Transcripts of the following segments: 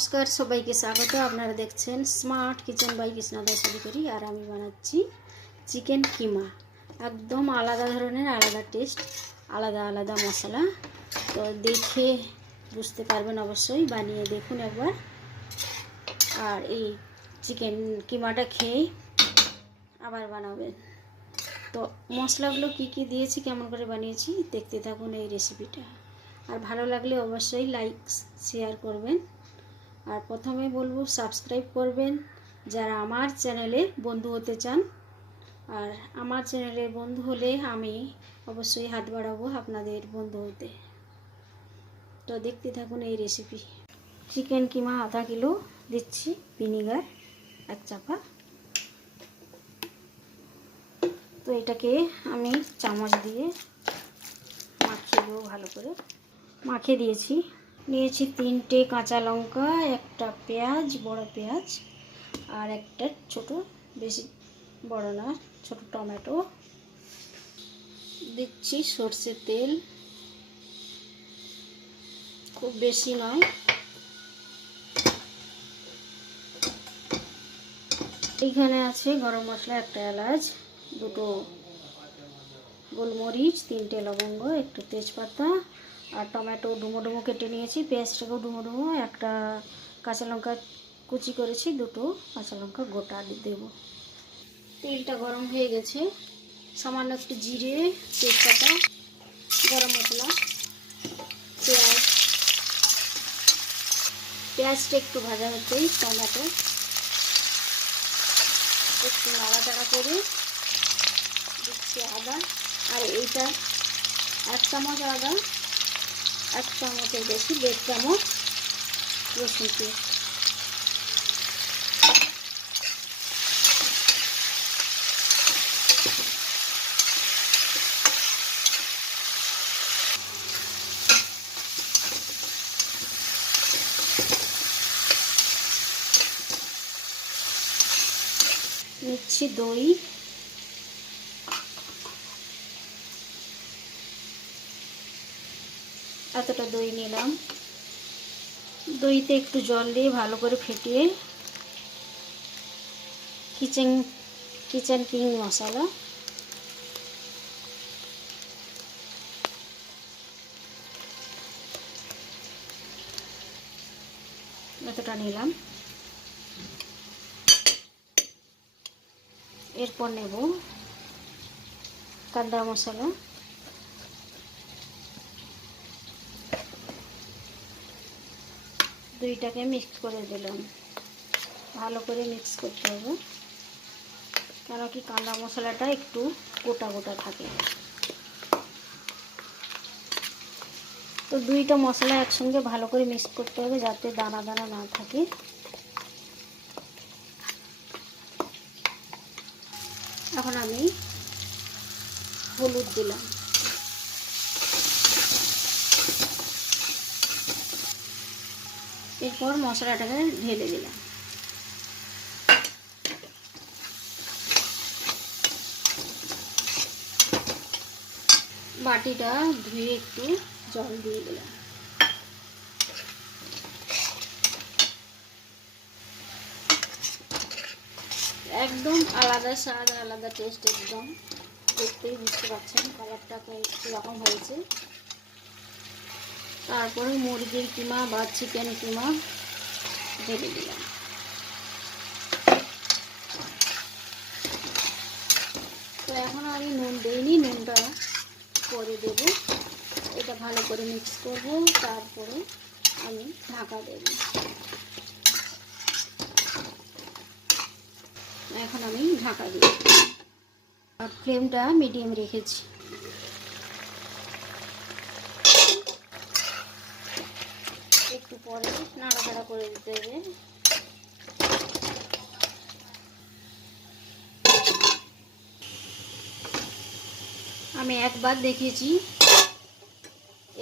নমস্কার, সবাইকে স্বাগত। আপনারা দেখছেন স্মার্ট কিচেন বাই কৃষ্ণাদা করি আর আমি বানাচ্ছি চিকেন কিমা একদম আলাদা ধরনের, আলাদা টেস্ট আলাদা আলাদা মশলা। তো দেখে বুঝতে পারবেন অবশ্যই, বানিয়ে দেখুন একবার। আর এই চিকেন কিমাটা খেয়ে আবার বানাবেন। তো মশলাগুলো কি কি দিয়েছি, কেমন করে বানিয়েছি, দেখতে থাকুন এই রেসিপিটা আর ভালো লাগলে অবশ্যই লাইক শেয়ার করবেন। আর প্রথমে বলব সাবস্ক্রাইব করবেন যারা আমার চ্যানেলে বন্ধু হতে চান। আর আমার চ্যানেলে বন্ধু হলে আমি অবশ্যই হাত বাড়াবো আপনাদের বন্ধু হতে। তো দেখতে থাকুন এই রেসিপি চিকেন কিমা আধা কিলো দিচ্ছি ভিনিগার এক চাপা। তো এটাকে আমি চামচ দিয়ে মাখিয়ে দেবো ভালো করে। মাখিয়ে দিয়েছি। নিয়েছি তিনটে কাঁচা লঙ্কা, একটা পেঁয়াজ, বড় পেঁয়াজ, আর একটা ছোট, বেশি বড় না, ছোট টমেটো। দিচ্ছি সর্ষের তেল। খুব বেশি নয়। এইখানে আছে গরম মশলা, একটা এলাচ, দুটো গোলমরিচ, তিনটে লবঙ্গ, একটু তেজপাতা আর টমেটো ডুমো ডুমো কেটে নিয়েছি, পেঁয়াজটাকেও ডুমো ডুমো, একটা কাঁচা লঙ্কা কুচি করেছি, দুটো কাঁচা লঙ্কা গোটা দেবো। তেলটা গরম হয়ে গেছে, সামান্য একটু জিরে, তেজপাতা, গরম মশলা, পেঁয়াজ। পেঁয়াজটা একটু ভাজা হতেই টমেটো। একটু নাড়াচাড়া করে দিচ্ছি আদা, আর এইটা এক চামচ আদা। এক চামচের বেশি দেড় চামচ রসুন পেস্ট নিচ্ছি দই। এতটা দই নিলাম। দইতে একটু জল দিয়ে ভালো করে ফেটিয়ে কিচেন কিচেন কিং মশলা। এতটা নিলাম। এরপর নেব কান্দা মশলা। দুইটাকে মিক্স করে দিলাম। ভালো করে মিক্স করতে হবে। কেন কি কাঁদা মশলাটা একটু গোটা গোটা থাকে। তো দুইটা মশলা একসঙ্গে ভালো করে মিক্স করতে হবে যাতে দানা দানা না থাকে। এখন আমি হলুদ দিলাম। এরপর মশলাটাকে ঢেলে দিলাম। বাটিটা ধুয়ে একটু জল দিয়ে দিলাম। একদম আলাদা স্বাদ, আলাদা টেস্ট একদম। দেখতেই বুঝতে পারছেন কালারটা কীরকম হয়েছে। তারপরে মুরগির কিমা বা চিকেন কিমা ঢেলে দিলাম। তো এখন আমি নুন দিইনি নুনটা করে দেব। এটা ভালো করে মিক্স করব, তারপরে আমি ঢাকা দেব এখন আমি ঢাকা দিই আর ফ্লেমটা মিডিয়াম রেখেছি একটু পরে নাড়াচাড়া করে দিতে হবে। আমি একবার দেখেছি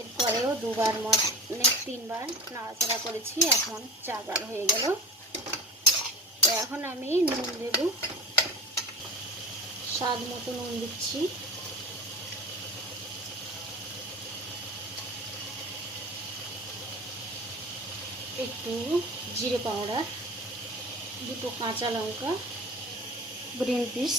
এরপরেও দুবার মানে তিনবার নাড়াচাড়া করেছি, এখন চারবার হয়ে গেল। তো এখন আমি নুন দেব। স্বাদ মতো নুন দিচ্ছি। একটু জিরে পাউডার, দুটো কাঁচা লঙ্কা গ্রিন পিস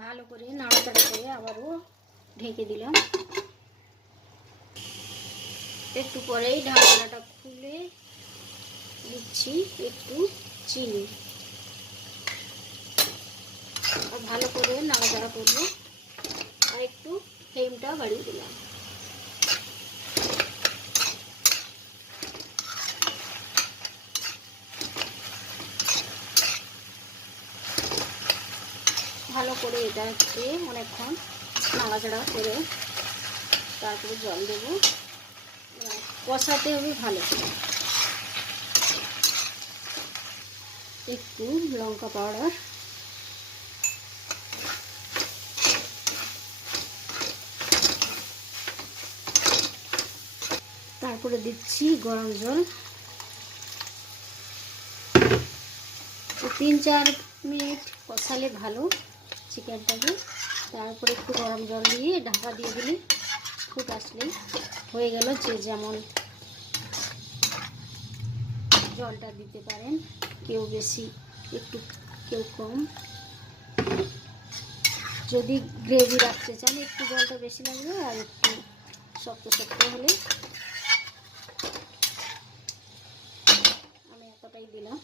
ভালো করে নাড়াচাড়া করে আবারও ঢেকে দিলাম। একটু পরেই ঢাকনাটা খুলে দিচ্ছি একটু। চিনি। আর ভালো করে নাড়াচাড়া করব। আর একটু ফ্লেমটা বাড়িয়ে দিলাম। ভালো করে এটা এটাকে অনেকক্ষণ নাড়াচাড়া করে তারপরে জল দেবো। কষাতে হবে ভালো করে। একটু লঙ্কা পাউডার। তারপরে দিচ্ছি গরম জল। তিন চার মিনিট কষালে ভালো চিকেনটাকে। তারপরে একটু গরম জল দিয়ে ঢাকা দিয়ে দিলে ফুট আসলেই হয়ে গেল যে যেমন জলটা দিতে পারেন। কেউ বেশি, একটু কেউ কম। যদি গ্রেভি রাখতে চান, একটু জলটা বেশি লাগবে আর একটু শক্ত শক্ত হলে। আমি এতটাই দিলাম।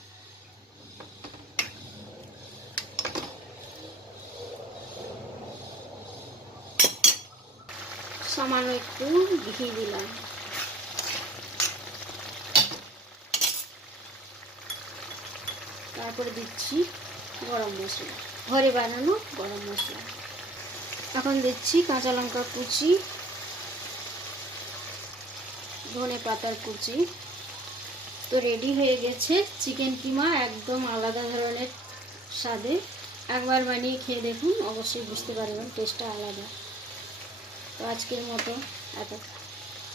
সামান্য একটু ঘি দিলাম। তারপরে দিচ্ছি গরম মশলা। ঘরে বানানো গরম মশলা। এখন দিচ্ছি কাঁচা লঙ্কা কুচি, ধনে পাতার কুচি। তো রেডি হয়ে গেছে চিকেন কিমা একদম আলাদা ধরনের স্বাদে। একবার বানিয়ে খেয়ে দেখুন, অবশ্যই বুঝতে পারবেন টেস্টটা আলাদা। তো আজকের মতো এত